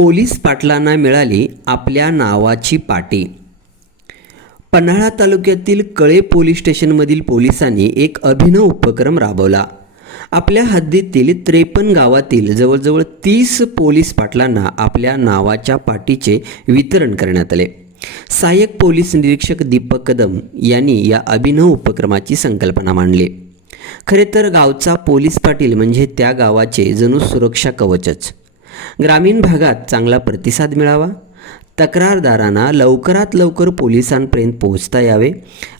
Police पाटलांना मिळाली आपल्या नावाची पाटी। पन्हाळा तालुक्यातील कळे पोलीस स्टेशनमधील पोलिसांनी एक अभिनव उपक्रम राबवला। आपल्या हद्दीतील 53 गावातील जवळजवळ 30 पोलीस पाटलांना आपल्या नावाच्या पाटीचे वितरण करण्यात आले। सहाय्यक पोलीस निरीक्षक दीपक कदम यांनी या अभिनव उपक्रमाची संकल्पना मांडली। खरे तर गावचा पोलीस पाटील म्हणजे त्या गावाचे जणू सुरक्षा कवचच। ग्रामीण भागात चांगला प्रतिसाद मिळावा, तक्रारदारांना लवकरात लवकर पोलिसांपर्यंत पोहोचता यावे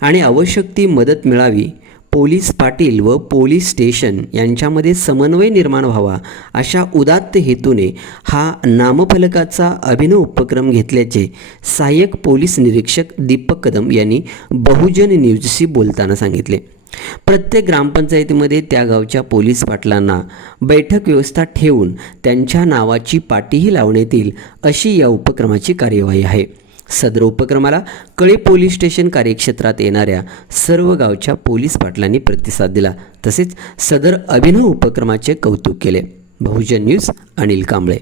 आणि आवश्यक ती मदत मिळावी, पोलीस पाटील व पोलीस स्टेशन यांच्यामध्ये समन्वय निर्माण व्हावा, अशा उदात्त हेतूने हा नामफलकाचा अभिनव उपक्रम घेतल्याचे सहाय्यक पोलीस निरीक्षक दीपक कदम यांनी बहुजन न्यूजशी बोलताना सांगितले। प्रत्येक ग्रामपंचायतीमध्ये त्या गावच्या पोलीस पाटलांना बैठक व्यवस्था ठेवून त्यांच्या नावाची पाटीही लावण्यात येईल, अशी या उपक्रमाची कार्यवाही आहे। सदर उपक्रमाला कळे पोलीस स्टेशन कार्यक्षेत्रात येणाऱ्या सर्व गावच्या पोलीस पाटलांनी प्रतिसाद दिला, तसेच सदर अभिनव उपक्रमाचे कौतुक केले। बहुजन न्यूज, अनिल कांबळे।